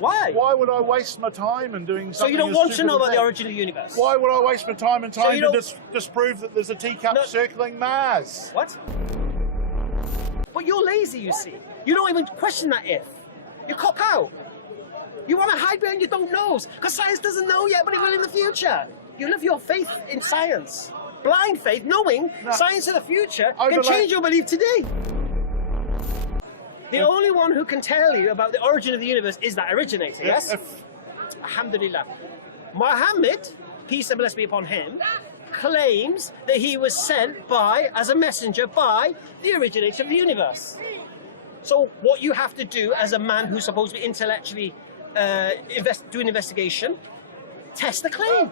Why? Why would I waste my time in doing something? So you don't want to know about the origin of the universe? Why would I waste my time and trying to disprove that there's a teacup circling Mars? What? But you're lazy, you see. You don't even question that if. You cop out. You want to hide behind your don't knows, because science doesn't know yet, but it will in the future. You live your faith in science. Blind faith, knowing science in the future can change your belief today. The only one who can tell you about the origin of the universe is that originator, yes? Alhamdulillah. Muhammad, peace and blessing be upon him, claims that he was sent by, as a messenger, by the originator of the universe. So what you have to do as a man who's supposed to be intellectually do an investigation, test the claim.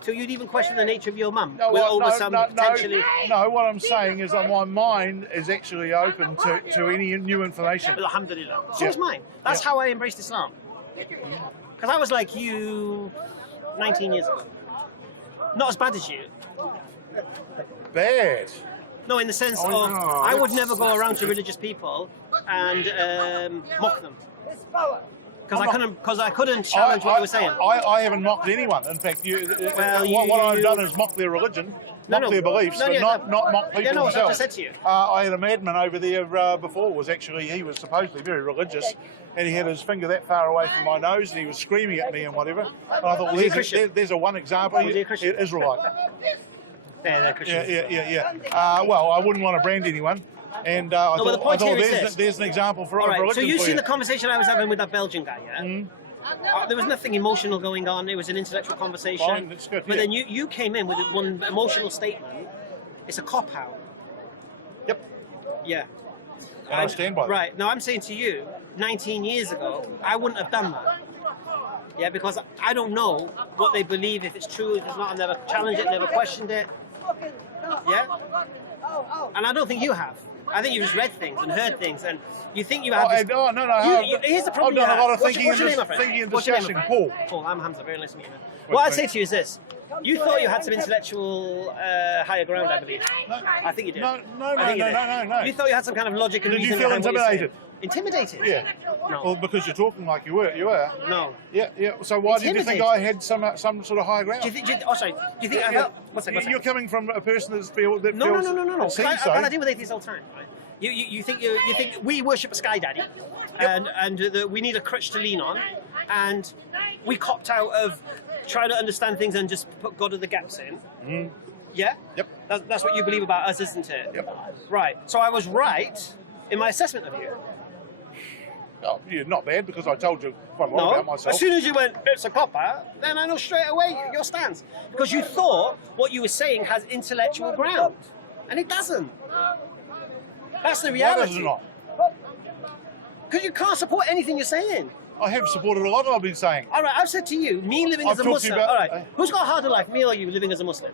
So you'd even question the nature of your mum? No, potentially... no, what I'm saying is that my mind is actually open to any new information. Alhamdulillah. So is mine. That's how I embraced Islam. Because I was like you 19 years ago. Not as bad as you. Bad? No, in the sense of I would never go around to religious people and mock them. Because I couldn't challenge what you were saying. I haven't mocked anyone. In fact, what I've done is mock their religion, mock their beliefs, but not mock people themselves. I just said to you. I had a madman over there before. He was supposedly very religious, and he had his finger that far away from my nose, and he was screaming at me and whatever. And I thought, well, there's a one example. Israelite. They're Christians. Yeah. Well, I wouldn't want to brand anyone. And I thought there's an example for religion. So you've seen the conversation I was having with that Belgian guy, yeah? There was nothing emotional going on. It was an intellectual conversation. Fine, that's good, but then you came in with one emotional statement. It's a cop-out. Yep. Yeah. I stand by that. Right. Now I'm saying to you, 19 years ago, I wouldn't have done that. Yeah, because I don't know what they believe, if it's true, if it's not. I've never challenged it, never questioned it. Yeah? And I don't think you have. I think you've just read things and heard things, and you think you have. No. Here's the problem. I've done a lot of thinking and discussion. Paul. Paul, I'm Hamza. Very nice to meet you. What I'd say to you is this: you thought you had some intellectual higher ground, I believe. No. I think you did. No. You thought you had some kind of logic and reason. Did you feel intimidated? Intimidated? Yeah. No. Well, because you're talking like you were. No. Yeah. So why did you think I had some sort of high ground? Do you think I felt? What's that? You're coming from a person that feels. No. I deal with atheists all the time. Right? You think we worship a sky daddy, and we need a crutch to lean on, and we copped out of trying to understand things and just put God of the gaps in. Mm. Yeah. Yep. That's what you believe about us, isn't it? Yep. Right. So I was right in my assessment of you. Oh, you're not bad, because I told you quite a lot about myself. As soon as you went, it's a cop-out, then I know straight away your stance. Because you thought what you were saying has intellectual ground. And it doesn't. That's the reality. Why does it not? Because you can't support anything you're saying. I have supported a lot I've been saying. All right, I've said to you, me living as a Muslim. All right, who's got a harder life, me or you living as a Muslim?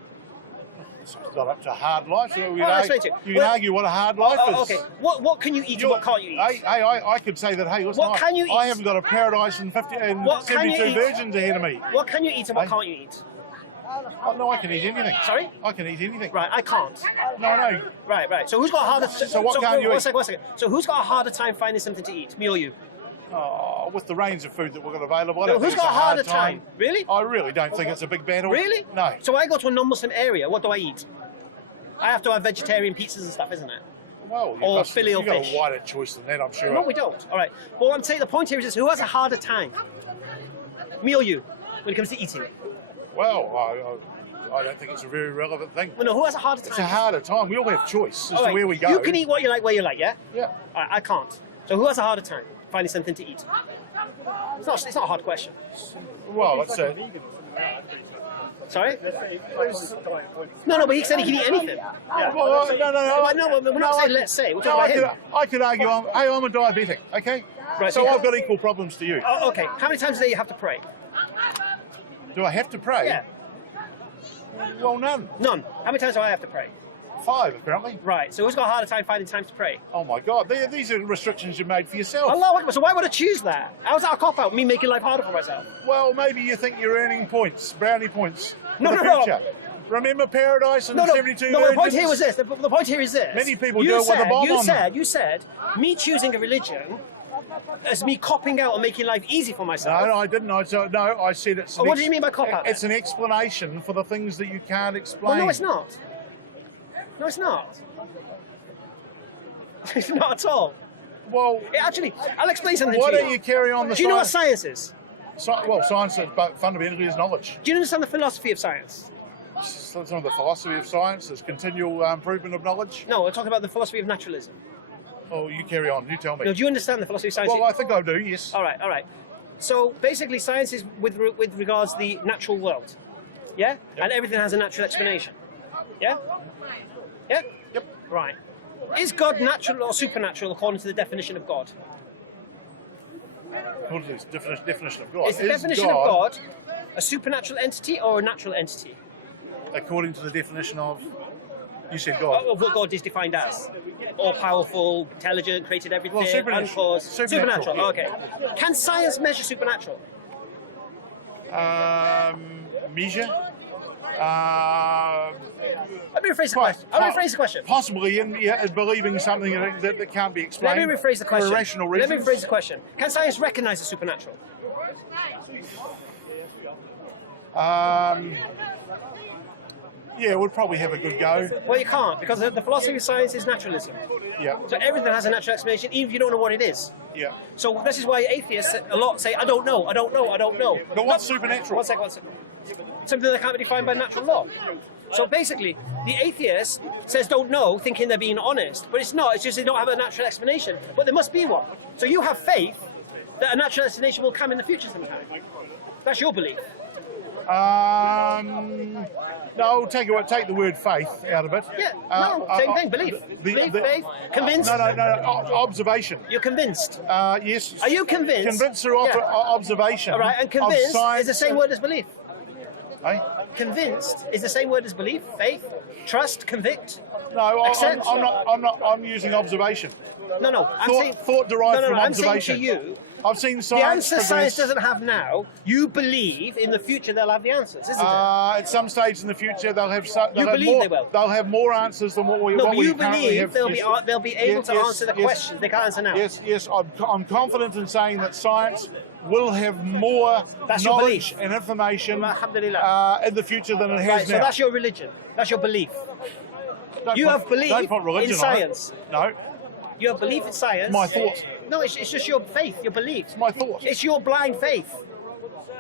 It's not up to hard life. So you can argue what a hard life is. Okay. What can you eat and what can't you eat? I could say that, hey, listen, can you eat? I haven't got a paradise and 72 virgins ahead of me. What can you eat and what can't you eat? Oh, no, I can eat anything. Sorry? I can eat anything. Right, I can't. No. Right. So who's got a harder time? So what can't you eat? One second. So who's got a harder time finding something to eat, me or you? Oh, with the range of food that we've got available, who's got a harder time? Really? I really don't think it's a big battle. Really? No. So I go to a non-Muslim area, what do I eat? I have to have vegetarian pizzas and stuff, isn't it? Well, you've got a wider choice than that, I'm sure. No, we don't. All right. Well, I'm saying the point here is this: who has a harder time, me or you, when it comes to eating? Well, I don't think it's a very relevant thing. Well, no, who has a harder time? It's a harder time. We all have choice as to where we go. You can eat what you like, where you like, yeah? Yeah. All right, I can't. So who has a harder time finding something to eat? It's not a hard question. Well, let's say. Sorry? No, but he said he can eat anything. Yeah. Well, no, we're not saying let's say. We're talking about him. I could argue, I'm a diabetic, okay? Right, so I've got equal problems to you. Oh, okay. How many times a day do you have to pray? Do I have to pray? Yeah. Well, none. None. How many times do I have to pray? 5, apparently. Right, so who's got a harder time finding time to pray? Oh my God, these are restrictions you made for yourself. Allah Akbar, so why would I choose that? How's that a cop-out, me making life harder for myself? Well, maybe you think you're earning points, brownie points, No. Remember Paradise and No, the 72 no. The point Virgins? here was this. The point here is this. Many people do it with a bomb on them. You said me choosing a religion as me copping out and making life easy for myself. No, I didn't. I said it's. What do you mean by cop out? It's an explanation for the things that you can't explain. Well, no, it's not. No, it's not. It's not at all. Well, actually, I'll explain something why to you. don't you carry on the? Do you know what science is? Well, science is fundamentally is knowledge. Do you understand the philosophy of science? Some of the philosophy of science is continual improvement of knowledge. No, we're talking about the philosophy of naturalism. Oh, you carry on. You tell me. No, do you understand the philosophy of science? Well, I think I do. Yes. All right, all right. So basically, science is with regards to the natural world. Yeah. Yep. And everything has a natural explanation. Yeah. Yeah. Yep. Right. Is God natural or supernatural according to the definition of God? According to the definition of God. Is the definition of God a supernatural entity or a natural entity? According to the definition of, you said God. Of what God is defined as. All-powerful, intelligent, created everything, Well, supernatural. uncaused. Supernatural, Yeah. okay. Can science measure supernatural? Measure. Let me rephrase the question. Possibly in believing something that can't be explained. Let me rephrase the question. For irrational reasons. Let me rephrase the question. Can science recognize the supernatural? Yeah, we'd probably have a good go. Well, you can't, because the philosophy of science is naturalism. Yeah. So everything has a natural explanation, even if you don't know what it is. Yeah. So this is why atheists a lot say, I don't know, I don't know, I don't know. But what's supernatural? One second. Something that can't be defined by natural law. So basically, the atheist says don't know, thinking they're being honest, but it's not. It's just they don't have a natural explanation. But there must be one. So you have faith that a natural explanation will come in the future sometime. That's your belief. No, take the word faith out of it. Yeah, no, same thing. Belief, faith, convinced. No. Observation. You're convinced. Yes. Are you convinced? Convinced through observation. All right, and convinced is the same word as belief. Eh? Convinced is the same word as belief, faith, trust, convict. No, accept. I'm using observation. No. Thought derived from I'm observation. saying to you, I've seen the science answer science progress. doesn't have now, you believe in the future they'll have the answers, isn't it? At some stage in the future, they'll have believe more. they will. They'll have more answers than what we. No, what but we you currently believe have. they'll be able to answer the questions they can't answer now. Yes. I'm confident in saying that science will have more That's your knowledge belief. and information Alhamdulillah. in the future than it has Right, now. so that's your religion. That's your belief. You have belief don't put religion in on it. science. No, You have belief in science. my thought. No, it's just your faith, your belief. It's my thought. It's your blind faith.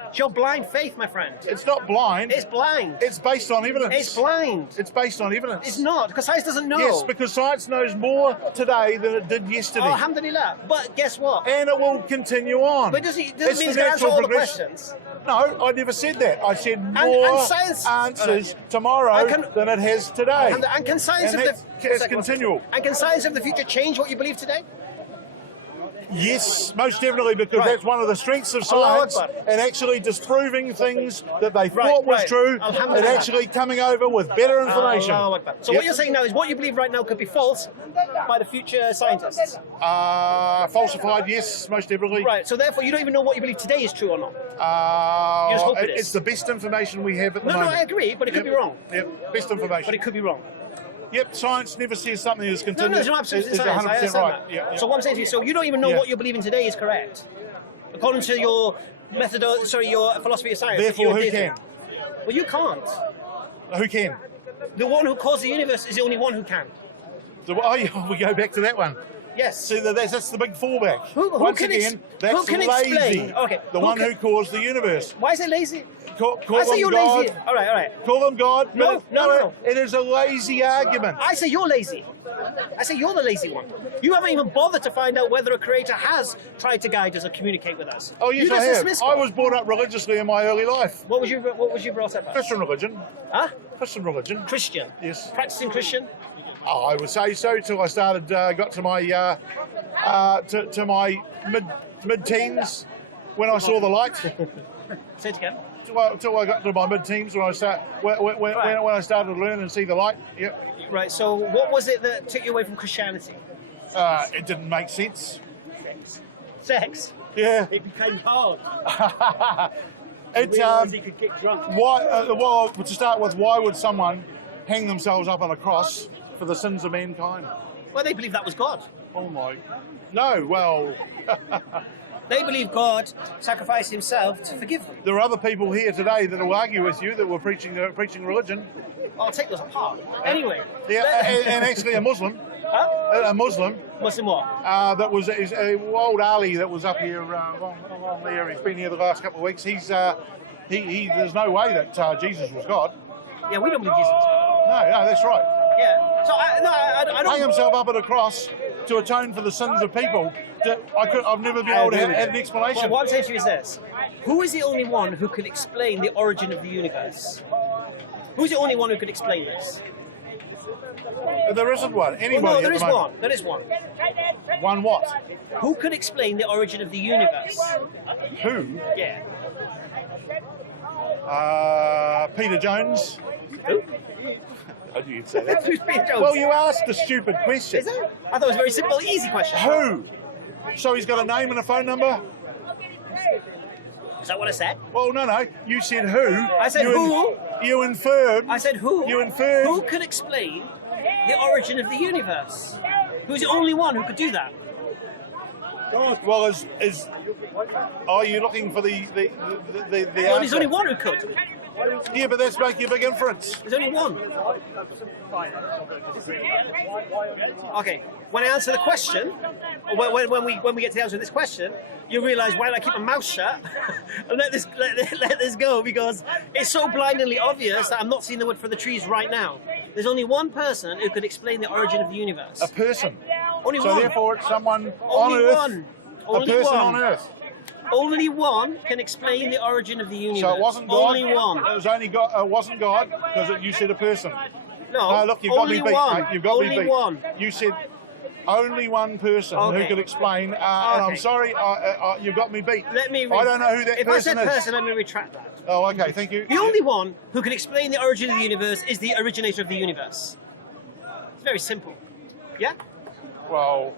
It's your blind faith, my friend. It's not blind. It's blind. It's based on evidence. It's blind. It's based on evidence. It's not, because science doesn't know. Yes, because science knows more today than it did yesterday. Oh, alhamdulillah. But guess what? And it will continue on. But doesn't mean the it's going to answer natural all the progression. questions. No, I never said that. I said more science- answers tomorrow than it has today. And can science And of that's continual. And can science of the future change what you believe today? Yes, most definitely, because Right. that's one of the strengths of Allahu science, Akbar. and actually disproving things that they Right, thought was right. true, and Alhamdulillah. actually coming over with better information. Allahu Akbar. So Yep. what you're saying now is what you believe right now could be false by the future scientists. Falsified, yes, most definitely. Right, so therefore you don't even know what you believe today is true or not. You just hope it is. It's the best information we have at the No, moment. I agree, but it could be wrong. Yep, best information. But it could be wrong. Yep, science never says something is No, continued. no, it's not absolute is science. I 100% understand right. that. Yeah. So what I'm saying to you, so you don't even know Yeah. what you're believing today is correct, according to your your philosophy of science. that Therefore, you're who dating. can? Well, you can't. Who can? The one who caused the universe is the only one who can. So, yeah, we go back to that one. Yes. See, that's the big fallback. Who Once can again, that's who can lazy. explain? Okay. The one who caused the universe. Why is it lazy? Call I say them you're God. lazy. All right. Call them God. No, but no. It is a lazy argument. I say you're lazy. I say you're the lazy one. You haven't even bothered to find out whether a creator has tried to guide us or communicate with us. Oh yes, you I just have. dismiss I God. was brought up religiously in my early life. What was you brought up as? Christian religion. Huh? Christian religion. Christian. Yes. Practicing Christian. Oh, I would say so till I started, got to my to my mid-teens when I saw the light. Say it again. Till I got to my mid-teens when I started to learn and see the light. Yep. Right. So, what was it that took you away from Christianity? It didn't make sense. Sex. Yeah. It became hard. It's he could get drunk. why? Well, to start with, why would someone hang themselves up on a cross for the sins of mankind? Well, they believe that was God. Oh my! No, well, They believe God sacrificed himself to forgive them. there are other people here today that will argue with you that were preaching religion. I'll take those apart. Anyway. Yeah, and actually a Muslim. Huh? A Muslim. Muslim what? That was old Ali that was up here along there. He's been here the last couple of weeks. He's there's no way that Jesus was God. Yeah, we don't believe Jesus is God. No, that's right. Yeah. So I don't. Hang himself up at a cross to atone for the sins of people. I've never been able to have an explanation. Well, what I'm saying to you is this: who is the only one who can explain the origin of the universe? Who's the only one who could explain this? There isn't one. Anybody? Well, no, there at is the moment. one. There is one. One what? Who could explain the origin of the universe? Who? Yeah. Peter Jones. Who? How do you say that? Who's Peter Jones? Well, you asked a stupid question. Is it? I thought it was a very simple, easy question. Who? So he's got a name and a phone number? Is that what I said? Well, no. You said who. I said who. You inferred. I said who. You inferred. Who could explain the origin of the universe? Who's the only one who could do that? Well, are you looking for the Well, there's answer? only one who could. Yeah, but that's making a big inference. There's only one. Okay. When I answer the question, or when we get to the answer to this question, you realise why don't I keep my mouth shut and let this go, because it's so blindingly obvious that I'm not seeing the wood for the trees right now. There's only one person who could explain the origin of the universe. A person. Only So one. therefore, it's someone Only on Earth. one. A Only person one. on Earth. Only one can explain the origin of the universe. So it wasn't God. Only one. It was only God. It wasn't God because you said a person. No, Look, you've got only me beat. one. Mate. You've got Only me beat. one. You said only one person who Okay. could explain. And I'm sorry, you've got me beat. Let me. I don't know who that if person I said is. person, let me retract that. Oh, okay. Thank you. The only one who can explain the origin of the universe is the originator of the universe. It's very simple. Yeah? Well,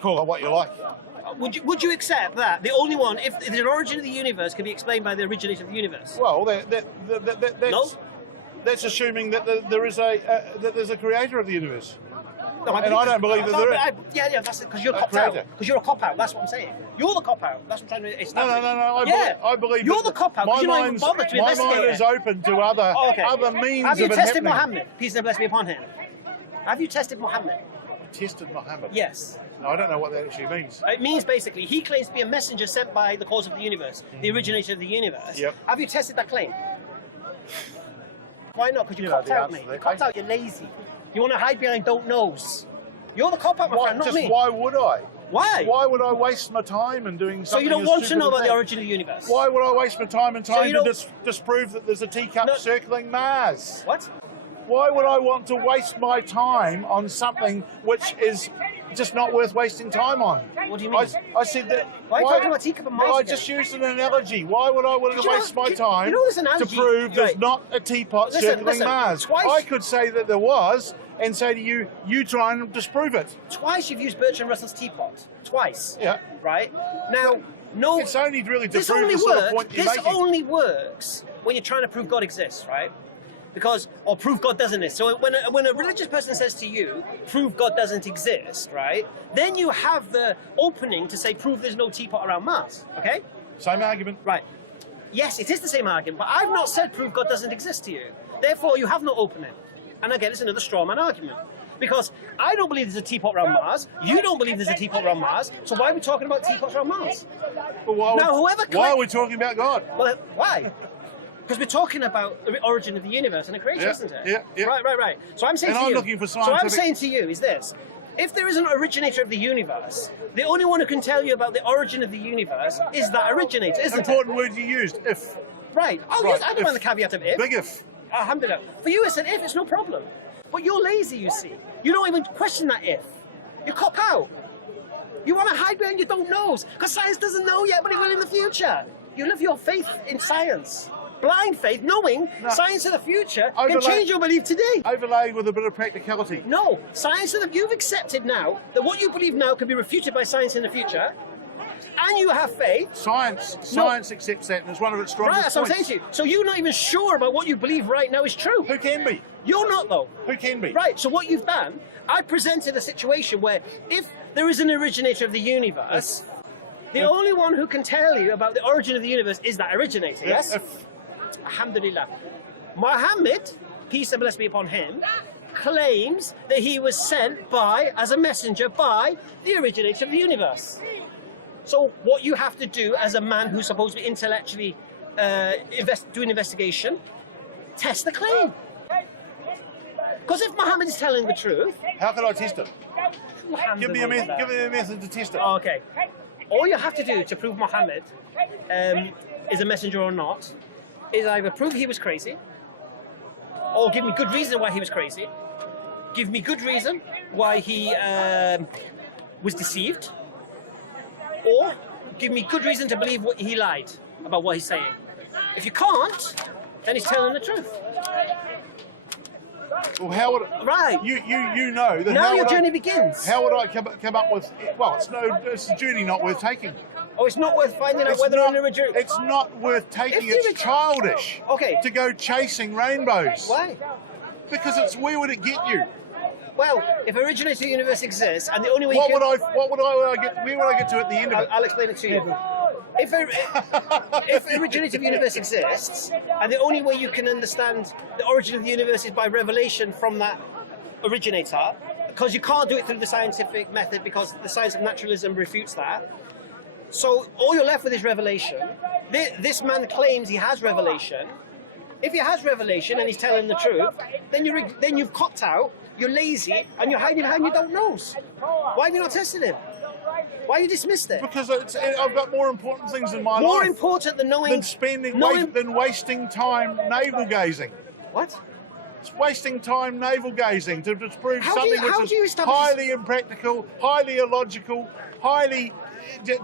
call it what you like. Would you accept that the only one, if the origin of the universe can be explained by the originator of the universe? Well, No? that's assuming that there's a creator of the universe. No, And I don't believe that there is. Yeah, that's because you're a A cop out. creator. Because you're a cop out. That's what I'm saying. You're the cop out. That's what I'm trying to establish. No. I believe You're that the cop out. My You're not even mind's- bothered to my investigate mind it. is open to other Oh, okay. other means Have you of it tested happening. Muhammad? Peace and blessing be upon him. Have you tested Muhammad? Tested Muhammad. Yes. No, I don't know what that actually means. It means basically he claims to be a messenger sent by the cause of the universe, the originator of the universe. Yep. Have you tested that claim? Why not? Because you You know copped the out, answer mate. to that, You copped mate. out. You're lazy. You want to hide behind don't knows. You're the cop out, my friend, not Just me. why would I? Why? Why would I waste my time in doing So something? you don't as want to stupid know as about the that? origin of the universe? Why would I waste my time and So time you to don't- disprove that there's a teacup No. circling Mars? What? Why would I want to waste my time on something which is just not worth wasting time on? What do you mean? I said that. Why are you talking about teacup and Mars Well, I again? just used an analogy. Why would I want to You know- waste my you time know this to analogy- prove there's right. not a teapot circling Listen, Mars? twice- I could say that there was and say to you, you try and disprove it. Twice you've used Bertrand Russell's teapot. Twice. Yeah. Right? Now, no. It's only really to This prove only the sort of works. point you're This making. only works when you're trying to prove God exists, right? Because, or prove God doesn't exist. So when a religious person says to you, prove God doesn't exist, right? Then you have the opening to say, prove there's no teapot around Mars, okay? Same argument. Right. Yes, it is the same argument, but I've not said prove God doesn't exist to you. Therefore, you have no opening. And again, it's another straw man argument. Because I don't believe there's a teapot around Mars, you don't believe there's a teapot around Mars, so why are we talking about teapots around Mars? But why Now, why are we talking about God? Well, why? Because we're talking about the origin of the universe and the creation, Yeah, isn't it? yeah. Right. So I'm saying And to I'm you. looking for So I'm scientific- saying to you is this: if there is an originator of the universe, the only one who can tell you about the origin of the universe is that originator, isn't it? Important word you used, if. Right. Oh Right, yes, I don't mind the caveat of if. Big if. Alhamdulillah. For you, it's an if. It's no problem. But you're lazy, you see. You don't even question that if. You cop out. You want to hide behind your don't knows because science doesn't know yet, but it will in the future. You live your faith in science. Blind faith, knowing science of the future can change your belief today. Overlaid with a bit of practicality. No, science of the you've accepted now that what you believe now can be refuted by science in the future. and you have faith. Science accepts that, and it's one of its strongest Right, that's what I'm points. saying to you. So you're not even sure about what you believe right now is true. Who can be? You're not, though. Who can be? Right, so what you've done, I presented a situation where if there is an originator of the universe, the only one who can tell you about the origin of the universe is that originator, yes? Alhamdulillah. Muhammad, peace and blessings be upon him, claims that he was sent by, as a messenger, by the originator of the universe. So what you have to do as a man who's supposed to be intellectually doing investigation, test the claim. Because if Muhammad is telling the truth... How can I test it? Give me a method to test it. Okay. All you have to do to prove Muhammad is a messenger or not is either prove he was crazy, or give me good reason why he was crazy, give me good reason why he was deceived, or give me good reason to believe he lied about what he's saying. If you can't, then he's telling the truth. Well, how would right? You know that now your journey begins. How would I come up with? Well, it's a journey not worth taking. Oh, it's not worth finding out whether an original. It's not worth taking. It's childish. Okay. To go chasing rainbows. Why? Because where would it get you? Well, if originator of the universe exists, and the only way where would I get to at the end of it? I'll explain it to you. If originator of the universe exists, and the only way you can understand the origin of the universe is by revelation from that originator, because you can't do it through the scientific method because the science of naturalism refutes that. So all you're left with is revelation. This man claims he has revelation. If he has revelation and he's telling the truth, then you've copped out, you're lazy, and you're hiding behind your don't knows. Why have you not tested him? Why you dismissed it? Because I've got more important things in my life. More important than knowing... Than wasting time navel gazing. What? It's wasting time navel gazing to prove something which is highly impractical, highly illogical, highly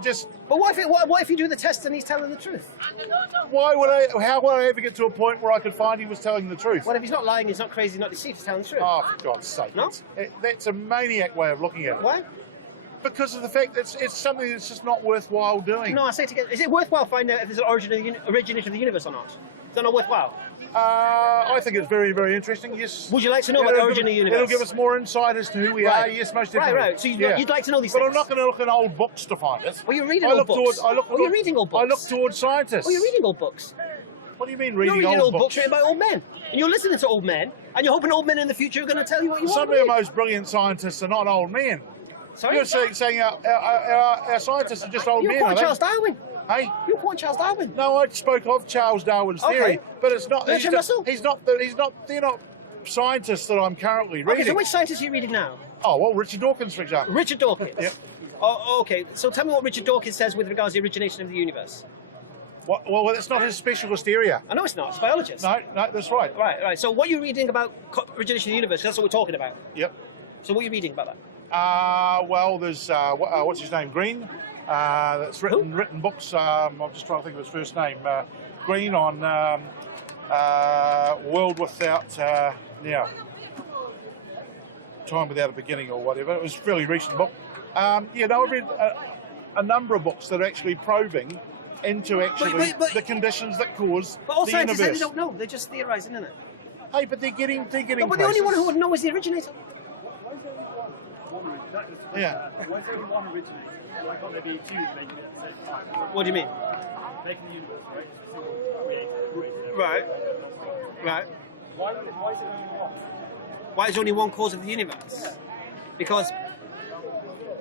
just... But what if you do the test and he's telling the truth? How would I ever get to a point where I could find he was telling the truth? Well, if he's not lying, he's not crazy, he's not deceived, he's telling the truth. Oh, for God's sake. No? That's a maniac way of looking at it. Why? Because of the fact that it's something that's just not worthwhile doing. No, I say together. Is it worthwhile finding out if there's an originator of the universe or not? Is that not worthwhile? I think it's very, very interesting, yes. Would you like to know about the origin of the universe? It'll give us more insight as to who we are, yes, most definitely. Right. So you'd like to know these things? But I'm not going to look in old books to find it. Well, you're reading old books. You're reading old books. I look towards scientists. Well, you're reading old books. What do you mean reading old books written by old men? And you're listening to old men, and you're hoping old men in the future are going to tell you what you want to Some of the most brilliant scientists are not old men. Sorry? You're saying our scientists are just old men, You're Charles Darwin. Hey? You're quoting Charles Darwin. No, I spoke of Charles Darwin's theory, but it's not. Bertrand Russell? They're not scientists that I'm currently reading. Okay, so which scientists are you reading now? Oh, well, Richard Dawkins, for example. Richard Dawkins? Yep. Oh, okay, so tell me what Richard Dawkins says with regards to the origination of the universe. Well, that's not his specialist area. I know it's not, it's biologist. No, that's right. Right, so what are you reading about origination of the universe? That's what we're talking about. Yep. So what are you reading about that? Well, there's, what's his name, Green, that's written books, I'm just trying to think of his first name, Green on World Without, Time Without a Beginning or whatever. It was a fairly recent book. I've read a number of books that are actually probing into the conditions that cause but all the scientists universe. They don't know, they're just theorising, isn't it? Hey, but they're getting but places. the only one who would know is the originator. Yeah. Why is there only one originator? Why can't there be two making it at the same time? What do you mean? Making the universe, right? Single creator. Right. Why is it only one? Why is there only one cause of the universe? Because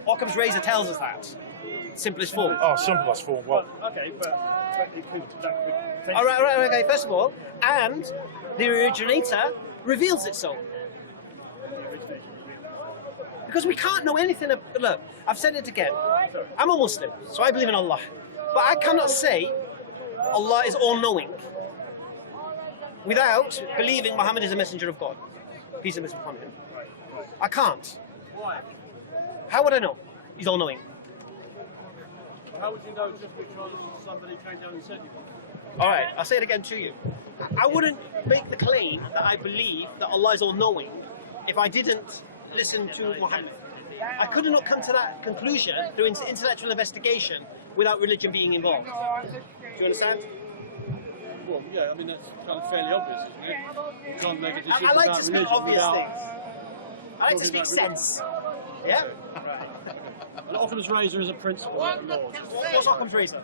Occam's razor tells us that. Simplest form. Oh, simplest form. Well, okay, but it could. All right. Okay. First of all, and the originator reveals it so. Because we can't know anything. Look, I've said it again. I'm a Muslim, so I believe in Allah. But I cannot say Allah is all-knowing without believing Muhammad is a messenger of God. Peace and blessings upon him. I can't. Why? How would I know? He's all-knowing. How would you know just because somebody came down and said you? All right, I'll say it again to you. I wouldn't make the claim that I believe that Allah is all-knowing if I didn't listen to Muhammad. I could not come to that conclusion through intellectual investigation without religion being involved. Do you understand? Well, yeah, I mean, that's kind of fairly obvious, isn't it? You can't make a decision I like about to speak religion obvious without... things. I like to speak sense. Yeah? And Occam's razor is a principle, not a law. What's Occam's razor?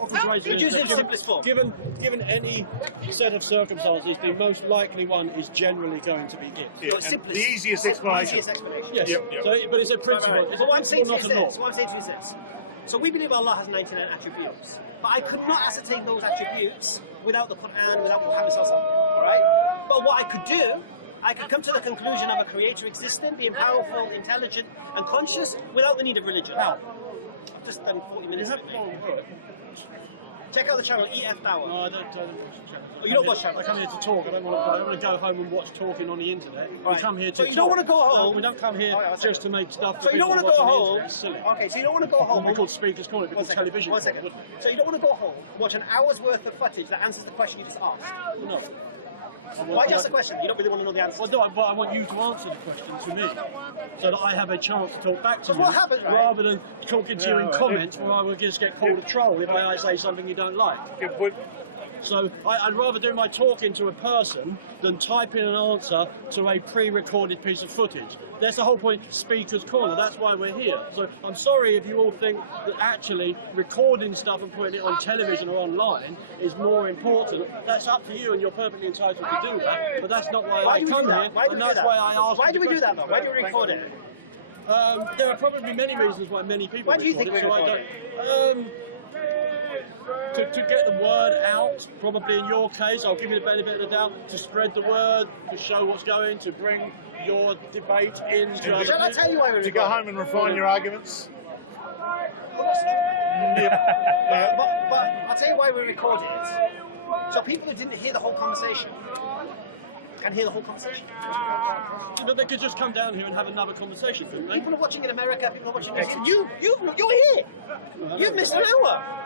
Occam's razor Use is it in that simplest form. given any set of circumstances, the most likely one is generally going to be it. Yeah, it's and simplest. the easiest explanation. Easiest explanation. Yes, Yep, yep. So, but it's a principle. It's a But what I'm saying to principle, you not is a this. law. What I'm saying to you is this. So we believe Allah has 99 attributes, but I could not ascertain those attributes without the Quran, without Muhammad sallallahu. All right. But what I could do, I could come to the conclusion of a creator existing, being powerful, intelligent, and conscious without the need of religion. Now, I've just done 40 minutes. Check out the channel EF Tower. No, I don't watch the channel. Oh, you don't watch channels? I come here to talk. I don't want to go home and watch talking on the internet. Right. We come here to So you talk. don't want to go home? No, we don't come here Oh, yeah, just to make stuff. So you don't want to go home? It's silly. Okay, so you don't want to go home. We call speakers call it because television. 1 second. So you don't want to go home, watch an hour's worth of footage that answers the question you just asked. No. Why just a question? You don't really want to know the answer. Well, no, but I want you to answer the question to me, so that I have a chance to talk back to you, what happens, right? rather than talking to you in comments where I will just get called a troll if I say something you don't like. So I'd rather do my talking to a person than type in an answer to a pre-recorded piece of footage. That's the whole point, Speaker's Corner. That's why we're here. So I'm sorry if you all think that actually recording stuff and putting it on television or online is more important. That's up to you, and you're perfectly entitled to do that. But that's not why I do we come do that? here, Why do and we do that's that? why I ask. Why do we do that though? Why do we record it? There are probably many reasons why many people. Why do you think record we it, record so I don't. To get the word out, probably in your case, I'll give you the benefit of the doubt, to spread the word, to show what's going, to bring your debate into... Shall I tell you why we record To go home and refine your arguments. But I'll tell you why we record it. So people who didn't hear the whole conversation can hear the whole conversation. But they could just come down here and have another conversation, couldn't they? People are watching in America, people are watching in you're here. You've missed an hour.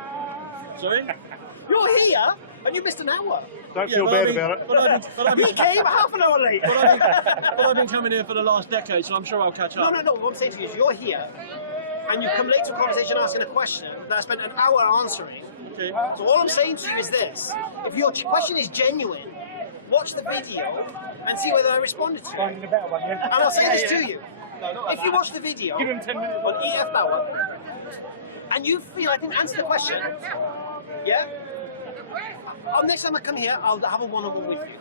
Sorry? You're here and you missed an hour. Don't feel bad about it. He came half an hour late. But I've been coming here for the last decade, so I'm sure I'll catch up. No. What I'm saying to you is you're here and you've come late to a conversation asking a question that I spent an hour answering. Okay. So all I'm saying to you is this. If your question is genuine, watch the video and see whether I responded to you. Finding a better one, yeah? And I'll say this to you. If you watch the video Give him 10 minutes. on EF Tower and you feel I didn't answer the question, yeah? Next time I come here, I'll have a one-on-one with you.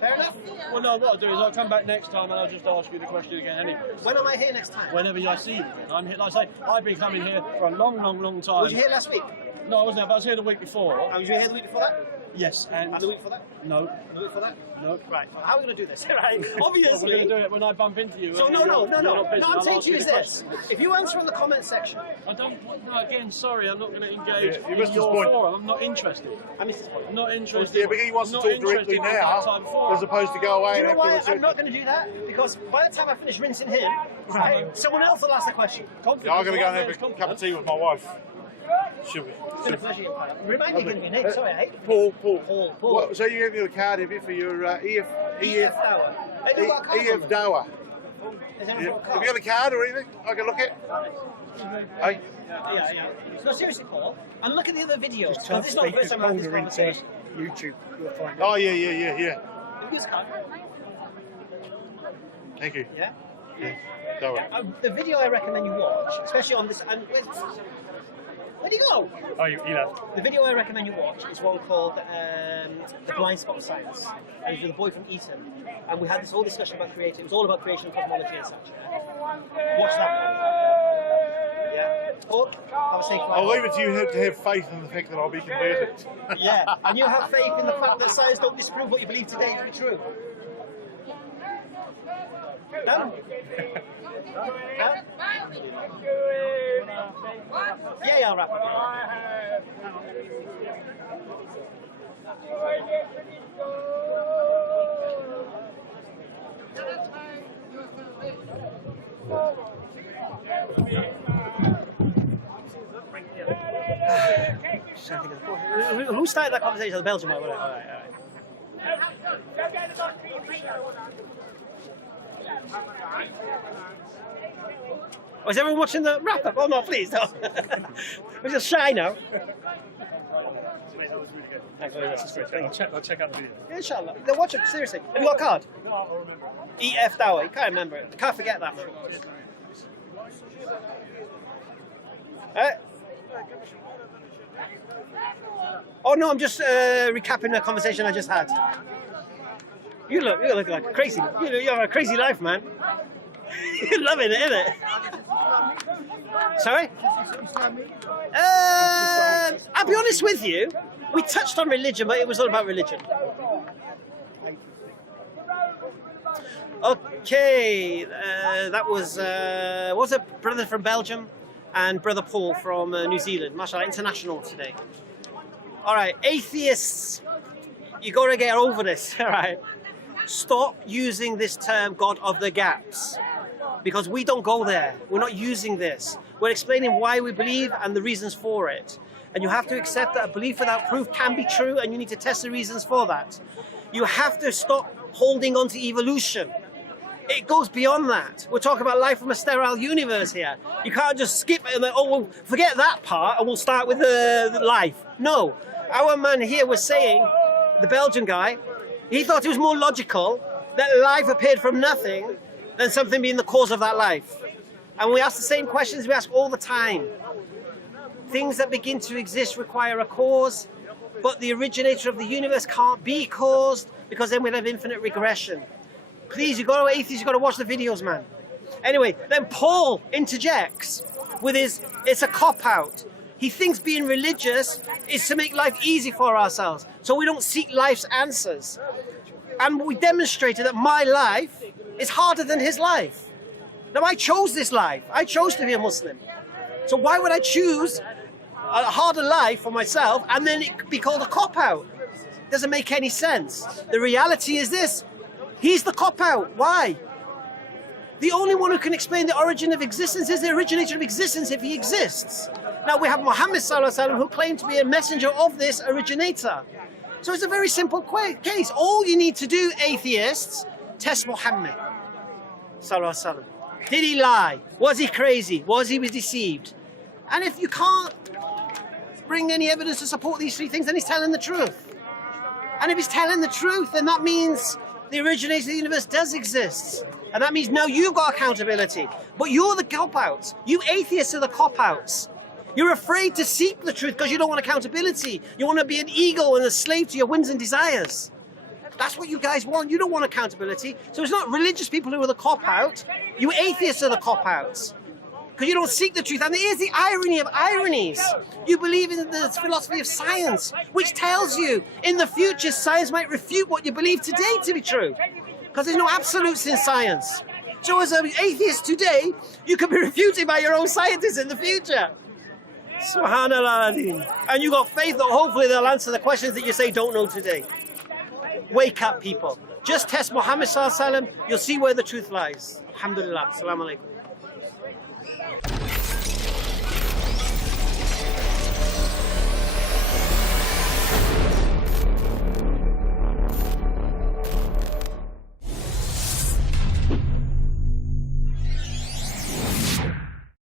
Fair enough? Well, no, what I'll do is I'll come back next time and I'll just ask you the question again anyway. When am I here next time? Whenever I see you again. I'm here, like I say, I've been coming here for a long time. Was you here last week? No, I wasn't there, but I was here the week before. And was you here the week before that? Yes, and... And the week before that? No. And the week before that? No. Right, how are we going to do this? Right, Well, obviously. we're going to do it when I bump into you. So and no, you're not busy. I'm I'll saying ask to you is the this. question. If you answer in the comment section, I don't... No, again, sorry, I'm not going to engage Yeah, you in missed his your point. forum. I'm not interested. I missed this point. I'm not interested. Yeah, but he wants to Not talk interested directly in that time now, before. as opposed to go away Do you and know have to why research. I'm not going to do that? Because by the time I finish rinsing him, right, someone else will ask the question. Yeah, I'm going to go and have a cup of tea with my wife. Should we? It's been a pleasure. Remind me again of your name, sorry, eh? Paul. Paul. What, so you have your card, have you, for your EF Tower. Have you got a card EF on them? Dower? Has Yeah. anyone got a Have you got a card or anything I can look at? Hey? Yeah. No, seriously, Paul. And look at the other videos. Just This is not the first time I've had this Corner into conversation. YouTube. You'll find it. Oh, yeah. Have you got a card? Thank you. Yeah. Dower. The video I recommend you watch, especially on this. And where'd you go? Oh, you left. The video I recommend you watch is one called The Blind Spot of Science. And it's with a boy from Eton. And we had this whole discussion about creativity. It was all about creation and cosmology and such. Yeah? Watch that one. Yeah. Or have a safe I'll life. leave it to you to have faith in the fact that I'll be converted. Yeah. And you have faith in the fact that science don't disprove what you believe today to be true. Done? Huh? Yeah, I'll wrap up. Who started that conversation? The Belgian one, all right. Oh, is everyone watching the wrap-up? Oh, no, please, no. We're just shy now. Thanks very much. I'll check out the video. Inshallah. They'll watch it, seriously. Have you got a card? EF Dawah. You can't remember it. Can't forget that. Oh no, I'm just recapping the conversation I just had. You look like crazy. You have a crazy life, man. You're loving it, innit? Sorry? I'll be honest with you. We touched on religion, but it was all about religion. Okay, that was a brother from Belgium and brother Paul from New Zealand. MashaAllah, international today. All right, atheists, you gotta get over this. All right, stop using this term "God of the gaps," because we don't go there. We're not using this. We're explaining why we believe and the reasons for it. And you have to accept that a belief without proof can be true, and you need to test the reasons for that. You have to stop holding on to evolution. It goes beyond that. We're talking about life from a sterile universe here. You can't just skip it and then, oh, well, forget that part and we'll start with the life. No. Our man here was saying, the Belgian guy, he thought it was more logical that life appeared from nothing than something being the cause of that life. And we ask the same questions we ask all the time. Things that begin to exist require a cause, but the originator of the universe can't be caused, because then we'll have infinite regression. Please, atheists, you got to watch the videos, man. Anyway, then Paul interjects with his, it's a cop-out. He thinks being religious is to make life easy for ourselves, so we don't seek life's answers. And we demonstrated that my life is harder than his life. Now, I chose this life. I chose to be a Muslim. So why would I choose a harder life for myself and then it be called a cop-out? Doesn't make any sense. The reality is this. He's the cop-out. Why? The only one who can explain the origin of existence is the originator of existence if he exists. Now we have Muhammad ﷺ who claimed to be a messenger of this originator. So it's a very simple case. All you need to do, atheists, test Muhammad ﷺ. Did he lie? Was he crazy? Was he deceived? And if you can't bring any evidence to support these three things, then he's telling the truth. And if he's telling the truth, then that means the originator of the universe does exist. And that means now you've got accountability. But you're the cop-outs. You atheists are the cop-outs. You're afraid to seek the truth because you don't want accountability. You want to be an ego and a slave to your whims and desires. That's what you guys want. You don't want accountability. So it's not religious people who are the cop-out. You atheists are the cop-outs. Because you don't seek the truth. And here's the irony of ironies. You believe in the philosophy of science, which tells you in the future science might refute what you believe today to be true. Because there's no absolutes in science. So as an atheist today, you can be refuted by your own scientists in the future. Subhanallah. And you got faith that hopefully they'll answer the questions that you say don't know today. Wake up, people. Just test Muhammad sallallahu alaihi wasallam. You'll see where the truth lies. Alhamdulillah. Assalamu alaikum.